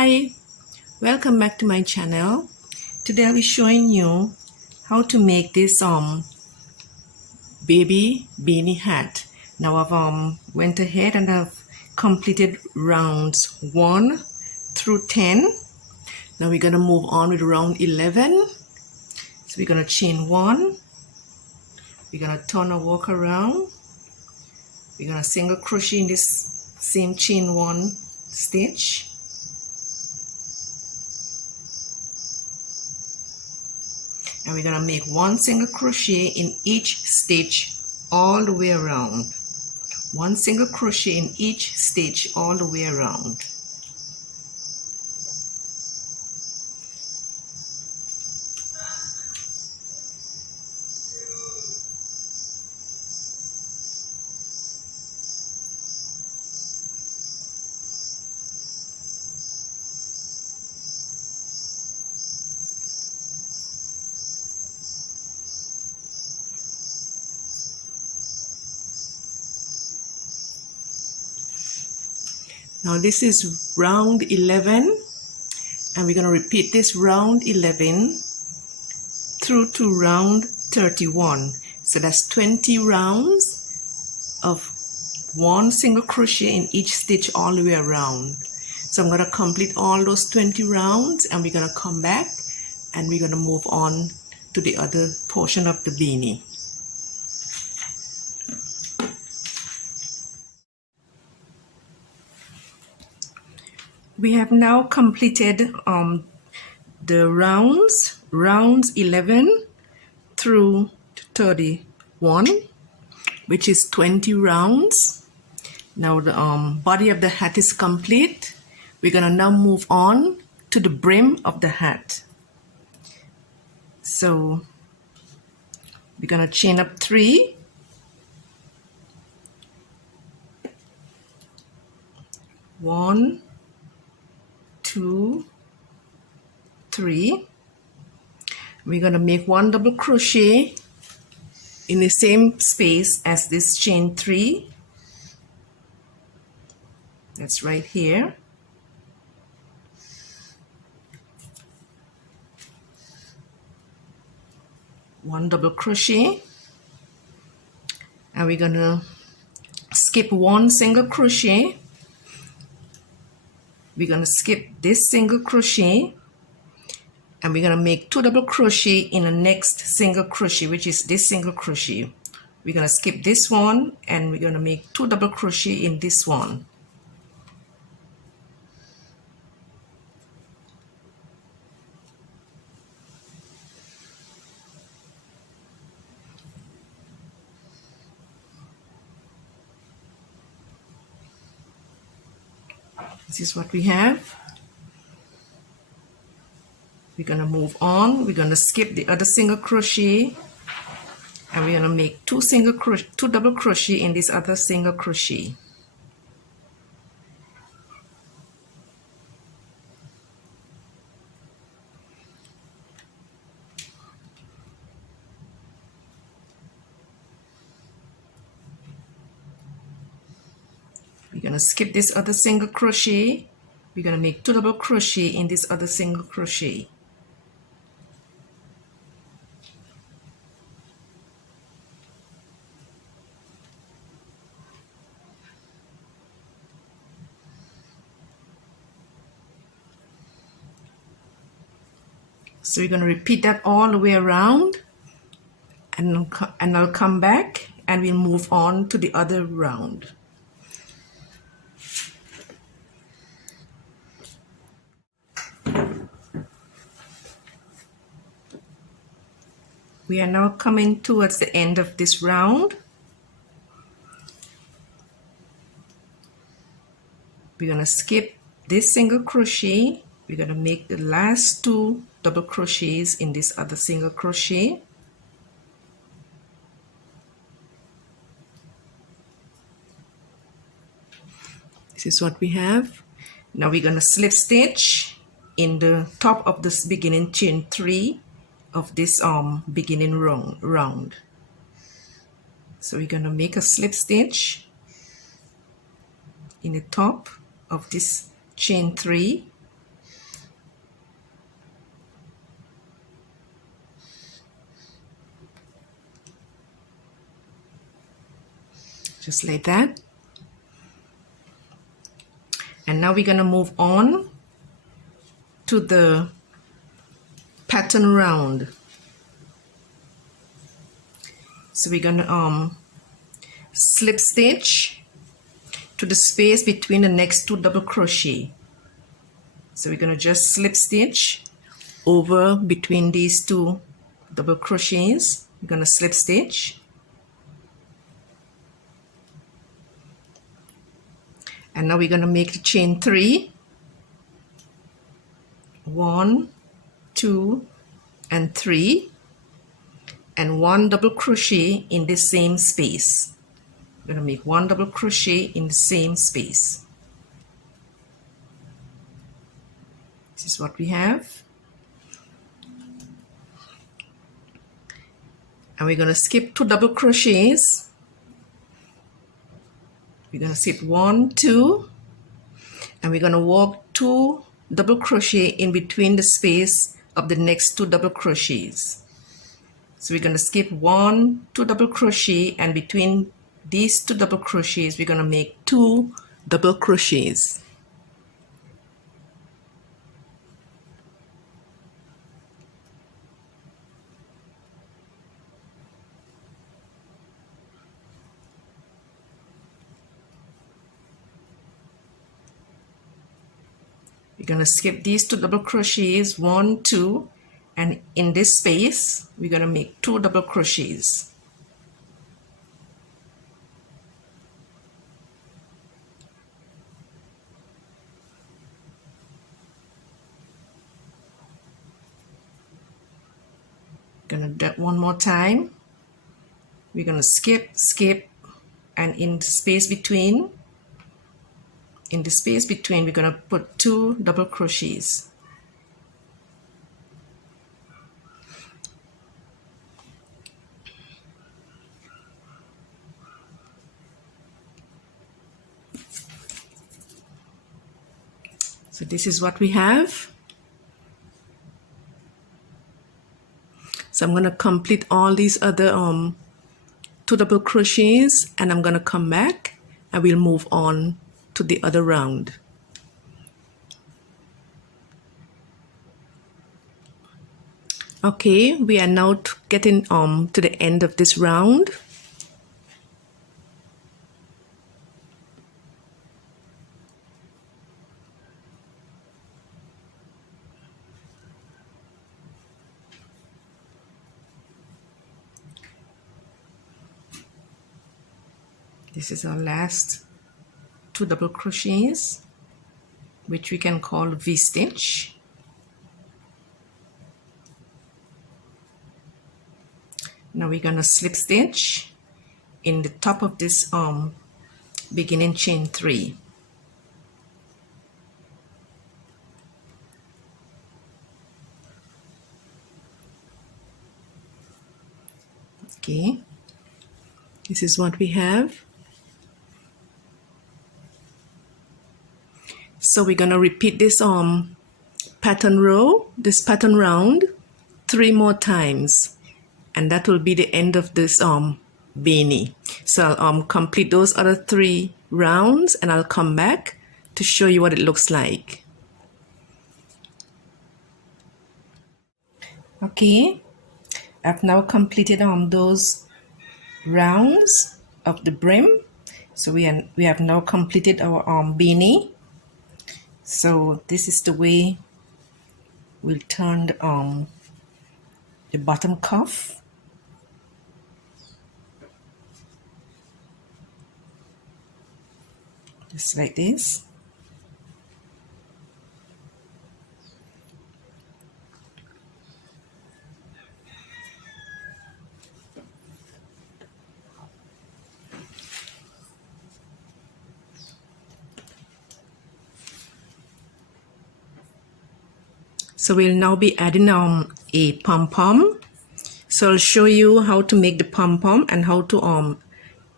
Hi, welcome back to my channel. Today I'll be showing you how to make this baby beanie hat. Now I've went ahead and I've completed rounds 1 through 10. Now we're gonna move on with round 11. So we're gonna chain 1, we're gonna turn our work around, we're gonna single crochet in this same chain 1 stitch. And we're gonna make 1 single crochet in each stitch all the way around. 1 single crochet in each stitch all the way around. Now this is round 11, and we're going to repeat this round 11 through to round 31. So that's 20 rounds of 1 single crochet in each stitch all the way around. So I'm going to complete all those 20 rounds, and we're going to come back and we're going to move on to the other portion of the beanie. We have now completed the rounds 11 through 31, which is 20 rounds. Now the body of the hat is complete. We're gonna now move on to the brim of the hat. So we're gonna chain up 3, 1, 2, 3. We're going to make 1 double crochet in the same space as this chain 3. That's right here. One double crochet, and we're going to skip 1 single crochet. We're going to skip this single crochet, and we're going to make 2 double crochet in the next single crochet, which is this single crochet. We're going to skip this one, and we're going to make 2 double crochet in this one. This is what we have. We're going to move on. We're going to skip the other single crochet, and we're going to make 2 double crochet in this other single crochet. We're going to skip this other single crochet. We're going to make 2 double crochet in this other single crochet. So we're going to repeat that all the way around, and I'll come back and we'll move on to the other round. We are now coming towards the end of this round. We're going to skip this single crochet. We're going to make the last 2 double crochets in this other single crochet. This is what we have. Now we're going to slip stitch in the top of this beginning chain 3 of this beginning round. So we're going to make a slip stitch in the top of this chain 3 just like that. And now we're going to move on to the pattern round. So we're going to slip stitch to the space between the next two double crochet. So we're going to just slip stitch over between these two double crochets. We're going to slip stitch, and now we're going to make the chain 3. 1, 2, and 3, and 1 double crochet in the same space. We're going to make 1 double crochet in the same space. This is what we have. And we're going to skip 2 double crochets. We're going to skip 1, 2, and we're going to walk 2 double crochet in between the space of the next 2 double crochets. So we're going to skip 1, 2 double crochet, and between these 2 double crochets we're going to make 2 double crochets. We're going to skip these 2 double crochets, 1, 2, and in this space we're going to make 2 double crochets. Going to do that one more time. We're going to skip, and in the space between we're going to put 2 double crochets. So this is what we have. So I'm going to complete all these other 2 double crochets, and I'm going to come back and we'll move on to the other round. Okay, we are now getting to the end of this round. This is our last 2 double crochets, which we can call V-stitch. Now we're going to slip stitch in the top of this beginning chain 3. Okay, this is what we have. So we're going to repeat this pattern round 3 more times, and that will be the end of this beanie. So I'll complete those other 3 rounds, and I'll come back to show you what it looks like. Okay, I've now completed those rounds of the brim. So we have now completed our beanie. So this is the way we'll turn the bottom cuff. Just like this. So we'll now be adding a pom pom. So I'll show you how to make the pom pom and how to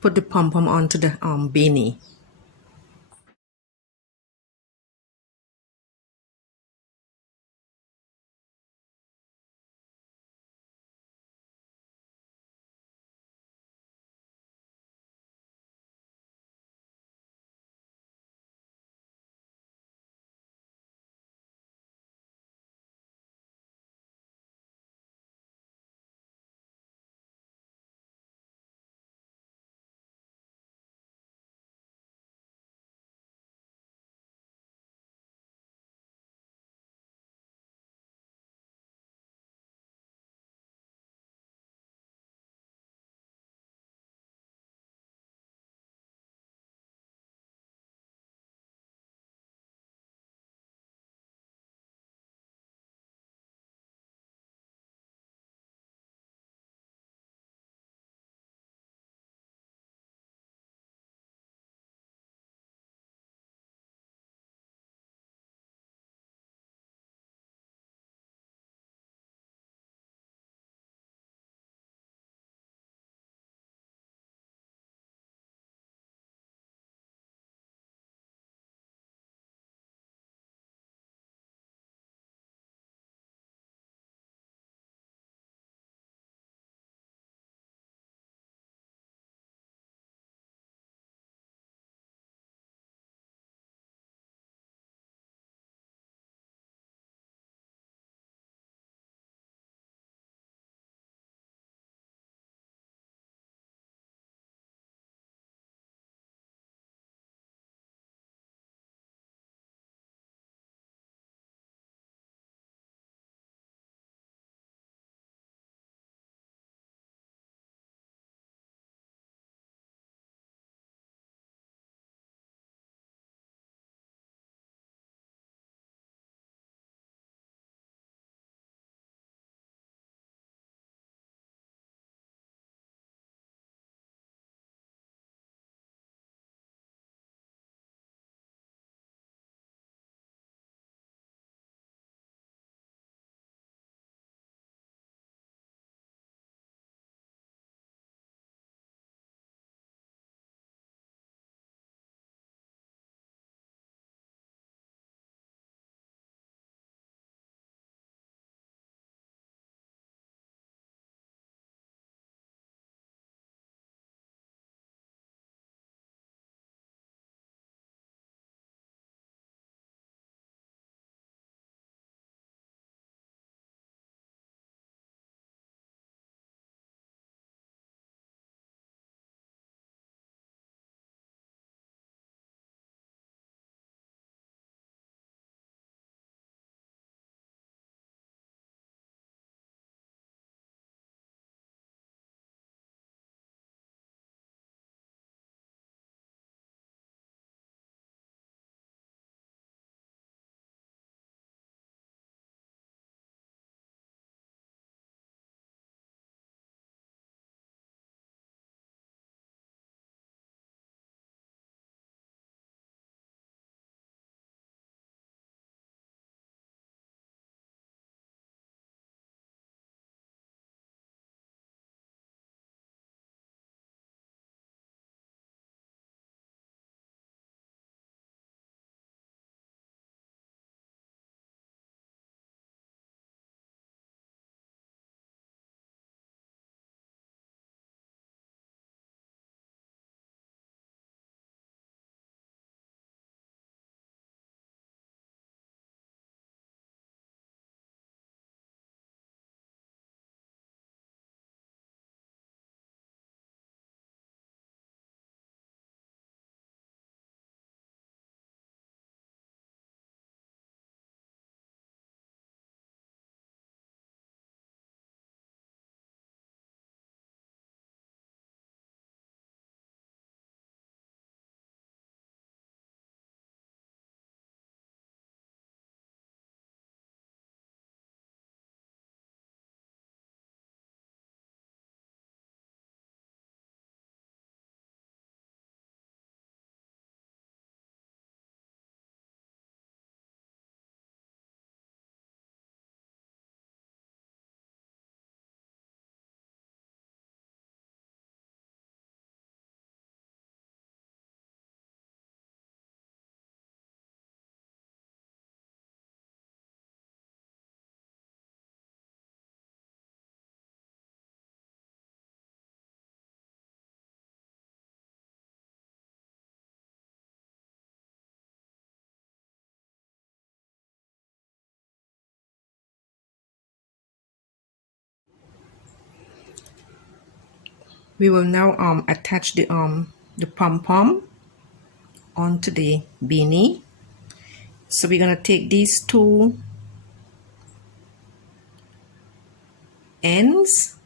put the pom pom onto the beanie. We will now attach the pom pom onto the beanie. So we're gonna take these two ends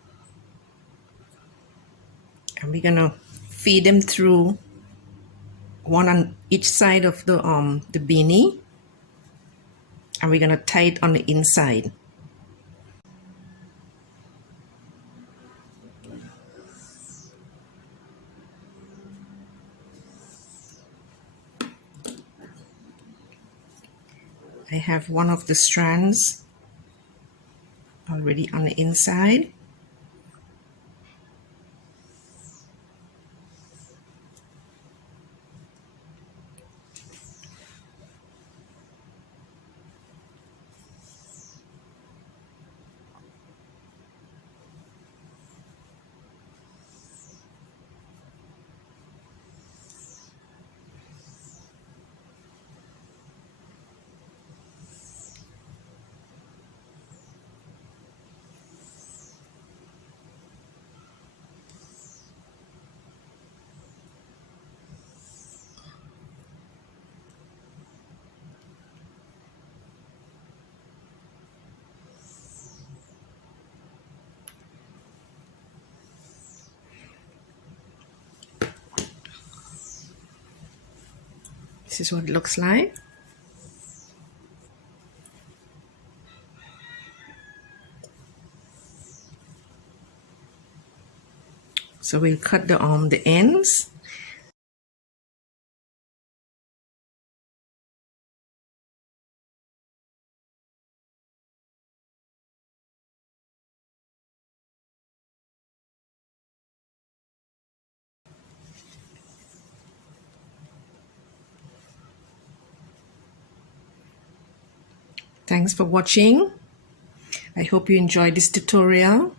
and we're gonna feed them through, one on each side of the beanie, and we're gonna tie it on the inside. I have one of the strands already on the inside. This is what it looks like. So we'll cut the ends. Thanks for watching. I hope you enjoyed this tutorial.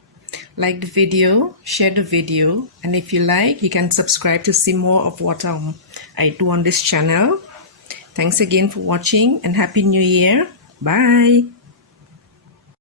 Like the video, share the video, and if you like, you can subscribe to see more of what I do on this channel. Thanks again for watching and Happy New Year. Bye.